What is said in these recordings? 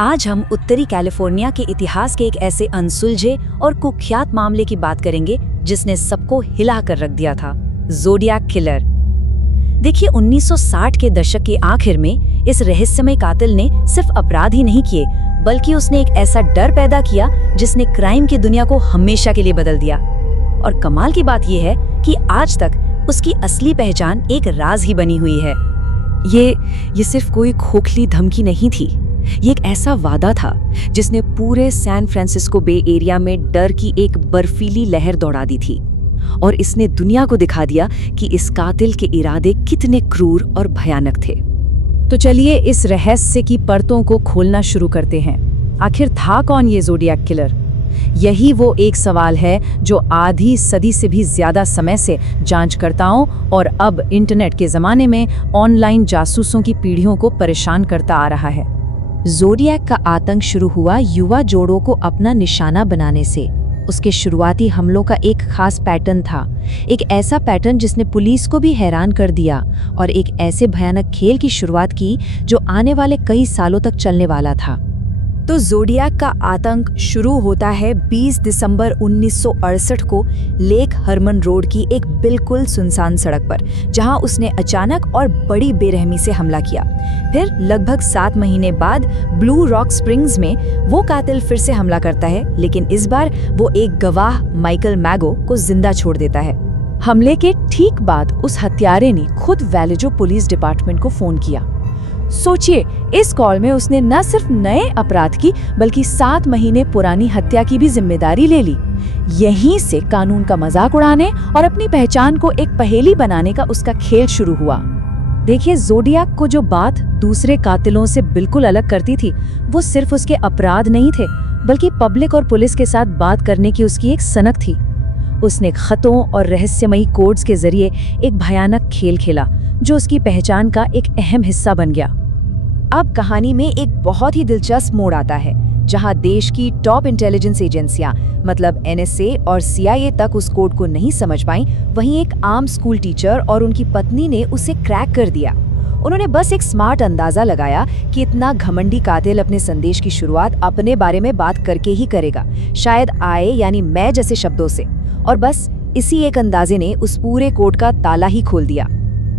आज हम उत्तरी कैलिफोर्निया के इतिहास के एक ऐसे अनसुलझे और कुख्यात मामले की बात करेंगे जिसने सबको हिला कर रख दिया था, ज़ोडिएक किलर। देखिए, 1960 के दशक के आखिर में इस रहस्यमय कातिल ने सिर्फ अपराध ही नहीं किए, बल्कि उसने एक ऐसा डर पैदा किया जिसने क्राइम की दुनिया को हमेशा के लिए बदल दिया। और कमाल की बात यह है कि आज तक उसकी असली पहचान एक राज ही बनी हुई है। ये सिर्फ कोई खोखली धमकी नहीं थी, ये एक ऐसा वादा था जिसने पूरे सैन फ्रांसिस्को बे एरिया में डर की एक बर्फीली लहर दौड़ा दी थी। और इसने दुनिया को दिखा दिया कि इस कातिल के इरादे कितने क्रूर और भयानक थे। तो चलिए इस रहस्य की परतों को खोलना शुरू करते हैं। आखिर था कौन ये ज़ोडिएक किलर? यही वो एक सवाल है जो आधी सदी से भी ज्यादा समय से जांचकर्ताओं और अब इंटरनेट के जमाने में ऑनलाइन जासूसों की पीढ़ियों को परेशान करता आ रहा है। ज़ोडिएक का आतंक शुरू हुआ युवा जोड़ों को अपना निशाना बनाने से। उसके शुरुआती हमलों का एक खास पैटर्न था, एक ऐसा पैटर्न जिसने पुलिस को भी हैरान कर दिया और एक ऐसे भयानक खेल की शुरुआत की जो आने वाले कई सालों तक चलने वाला था। तो ज़ोडिएक का आतंक शुरू होता है 20 दिसंबर 1968 को लेक हरमन रोड की एक बिल्कुल सुनसान सड़क पर, जहां उसने अचानक और बड़ी बेरहमी से हमला किया। फिर लगभग 7 महीने बाद ब्लू रॉक स्प्रिंग्स में वो कातिल फिर से हमला करता है, लेकिन इस बार वो एक गवाह माइकल मैगो को जिंदा छोड़ देता है। हमले के ठीक बाद उस हत्यारे ने खुद वैलेजो पुलिस डिपार्टमेंट को फोन किया। सोचिए, इस कॉल में उसने न सिर्फ नए अपराध की बल्कि 7 महीने पुरानी हत्या की भी जिम्मेदारी ले ली। यहीं से कानून का मजाक उड़ाने और अपनी पहचान को एक पहेली बनाने का उसका खेल शुरू हुआ। देखिए, ज़ोडिएक को जो बात दूसरे कातिलों से बिल्कुल अलग करती थी, वो सिर्फ उसके अपराध नहीं थे, बल्कि पब्लिक और पुलिस के साथ बात करने की उसकी एक सनक थी। उसने खतों और रहस्यमयी कोड्स के जरिए एक भयानक खेल खेला जो उसकी पहचान का एक अहम हिस्सा बन गया। अब कहानी में एक बहुत ही दिलचस्प मोड़ आता है, जहां देश की टॉप इंटेलिजेंस एजेंसियां मतलब NSA और CIA तक उस कोड को नहीं समझ पाई, वहीं एक आम स्कूल टीचर और उनकी पत्नी ने उसे क्रैक कर दिया। उन्होंने बस एक स्मार्ट अंदाजा लगाया कि इतना घमंडी कातिल अपने संदेश की शुरुआत अपने बारे में बात करके ही करेगा, शायद आए यानी मैं जैसे शब्दों से। और बस इसी एक अंदाजे ने उस पूरे कोड का ताला ही खोल दिया।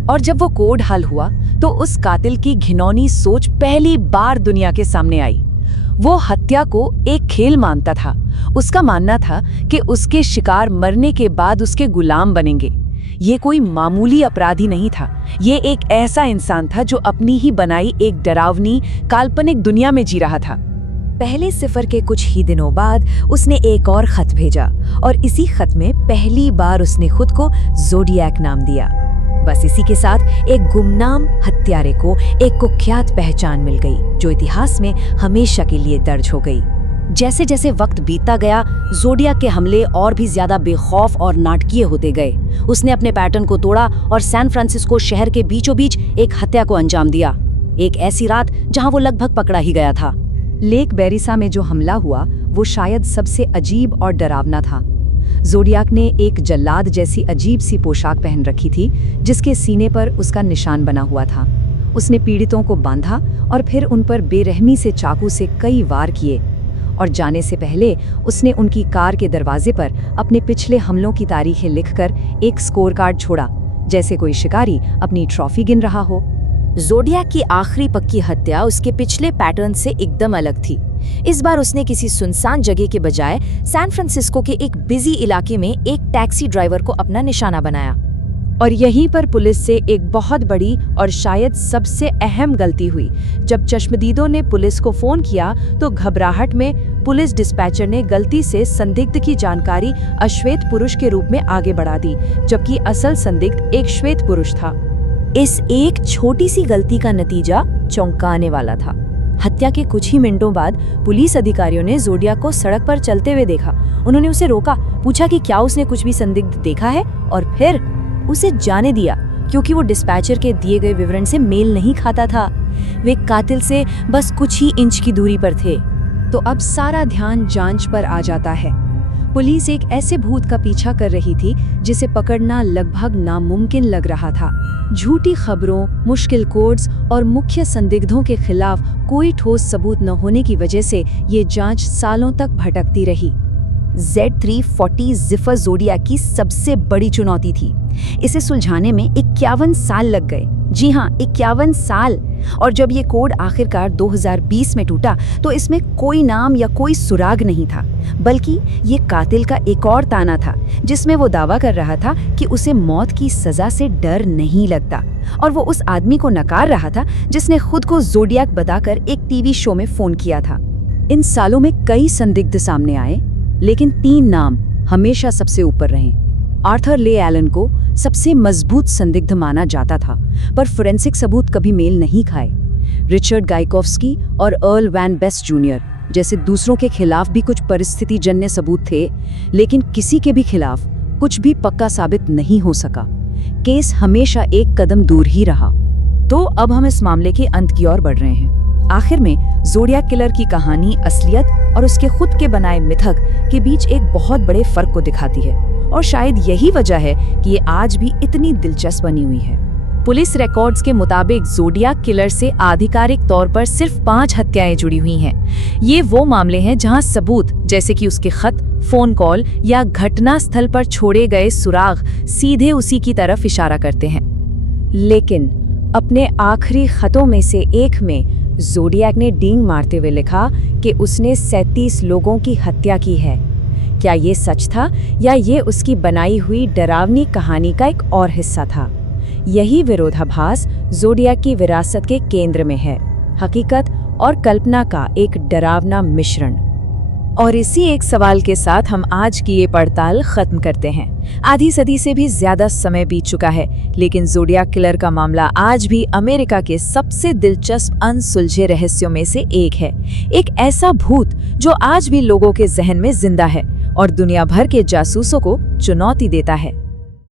और जब वो कोड हल हुआ तो उस कातिल की घिनौनी सोच पहली बार दुनिया के सामने आई। वो हत्या को एक खेल मानता था। उसका मानना था कि उसके शिकार मरने के बाद उसके गुलाम बनेंगे। ये कोई मामूली अपराधी नहीं था, ये एक ऐसा इंसान था जो अपनी ही बनाई एक डरावनी काल्पनिक दुनिया में जी रहा था। पहले सिफर के कुछ ही दिनों बाद उसने एक और खत भेजा और इसी खत में पहली बार उसने खुद को ज़ोडिएक नाम दिया। बस इसी के साथ एक गुमनाम हत्यारे को एक कुख्यात पहचान मिल गई जो इतिहास में हमेशा के लिए दर्ज हो गई। जैसे जैसे वक्त बीतता गया, ज़ोडिएक के हमले और भी ज्यादा बेखौफ और नाटकीय होते गए। उसने अपने पैटर्न को तोड़ा और सैन फ्रांसिस्को शहर के बीचों बीच एक हत्या को अंजाम दिया। एक ऐसी रात जहां वो लगभग पकड़ा ही गया था। लेक बेरिसा में जो हमला हुआ वो शायद सबसे अजीब और डरावना था। ज़ोडिएक ने एक जल्लाद जैसी अजीब सी पोशाक पहन रखी थी जिसके सीने पर उसका निशान बना हुआ था। उसने पीड़ितों को बांधा और फिर उन पर बेरहमी से चाकू से कई वार किए और जाने से पहले उसने उनकी कार के दरवाजे पर अपने पिछले हमलों की तारीखें लिखकर एक स्कोर कार्ड छोड़ा, जैसे कोई शिकारी अपनी ट्रॉफी गिन रहा हो। ज़ोडिएक की आखिरी पक्की हत्या उसके पिछले पैटर्न से एकदम अलग थी। इस बार उसने किसी सुनसान जगह के बजाय सैन फ्रांसिस्को के एक बिजी इलाके में एक टैक्सी ड्राइवर को अपना निशाना बनाया। और यहीं पर पुलिस से एक बहुत बड़ी और शायद सबसे अहम गलती हुई। जब चश्मदीदों ने पुलिस को फोन किया तो घबराहट में पुलिस डिस्पैचर ने गलती से संदिग्ध की जानकारी अश्वेत पुरुष के रूप में आगे बढ़ा दी, जबकि असल संदिग्ध एक श्वेत पुरुष था। इस एक छोटी सी गलती का नतीजा चौंकाने वाला था। हत्या के कुछ ही मिनटों बाद पुलिस अधिकारियों ने ज़ोडिएक को सड़क पर चलते हुए देखा। उन्होंने उसे रोका, पूछा कि क्या उसने कुछ भी संदिग्ध देखा है और फिर उसे जाने दिया, क्योंकि वो डिस्पैचर के दिए गए विवरण से मेल नहीं खाता था। वे कातिल से बस कुछ ही इंच की दूरी पर थे। तो अब सारा ध्यान जांच पर आ जाता है। पुलिस एक ऐसे भूत का पीछा कर रही थी जिसे पकड़ना लगभग नामुमकिन लग रहा था। झूठी खबरों, मुश्किल कोड्स और मुख्य संदिग्धों के खिलाफ कोई ठोस सबूत न होने की वजह से ये जांच सालों तक भटकती रही। Z340 जिफर ज़ोडियाक की सबसे बड़ी चुनौती थी। इसे सुलझाने में 51 साल लग गए। जी हाँ, 51 साल। और जब ये कोड आखिरकार 2020 में टूटा तो इसमें कोई नाम या कोई सुराग नहीं था, बल्कि ये कातिल का एक और ताना था जिसमें वो दावा कर रहा था कि उसे मौत की सजा से डर नहीं लगता, और वो उस आदमी को नकार रहा था जिसने खुद को ज़ोडियाक बताकर एक टीवी शो में फोन किया था। इन सालों में कई संदिग्ध सामने आए, लेकिन 3 नाम हमेशा सबसे ऊपर रहे। आर्थर ले एलन को सबसे मजबूत संदिग्ध माना जाता था, पर फोरेंसिक सबूत कभी मेल नहीं खाए। रिचर्ड गाइकोव्स्की और अर्ल वैन बेस्ट जूनियर जैसे दूसरों के खिलाफ भी कुछ परिस्थितिजन्य सबूत थे, लेकिन किसी के भी खिलाफ कुछ भी पक्का साबित नहीं हो सका। केस हमेशा एक कदम दूर ही रहा। तो अब हम इस मामले के अंत की ओर बढ़ रहे हैं। आखिर में ज़ोडियाक किलर की कहानी असलियत और उसके खुद के बनाए मिथक के बीच एक बहुत बड़े फर्क को दिखाती है, और शायद यही वजह है कि ये आज भी इतनी दिलचस्प बनी हुई है। पुलिस रिकॉर्ड्स के मुताबिक ज़ोडियाक किलर से आधिकारिक तौर पर सिर्फ 5 हत्याएं जुड़ी हुई हैं। ये वो मामले हैं जहां सबूत जैसे कि उसके खत, फोन कॉल या घटना स्थल पर छोड़े गए सुराग सीधे उसी की तरफ इशारा करते हैं। लेकिन अपने आखिरी खतों में से एक में ज़ोडियाक ने डींग मारते हुए लिखा कि उसने 37 लोगों की हत्या की है। क्या ये सच था या ये उसकी बनाई हुई डरावनी कहानी का एक और हिस्सा था? यही विरोधाभास ज़ोडियाक की विरासत के केंद्र में है, हकीकत और कल्पना का एक डरावना मिश्रण। और इसी एक सवाल के साथ हम आज की ये पड़ताल खत्म करते हैं। आधी सदी से भी ज्यादा समय बीत चुका है, लेकिन ज़ोडियाक किलर का मामला आज भी अमेरिका के सबसे दिलचस्प अनसुलझे रहस्यों में से एक है। एक ऐसा भूत जो आज भी लोगों के जहन में जिंदा है और दुनिया भर के जासूसों को चुनौती देता है।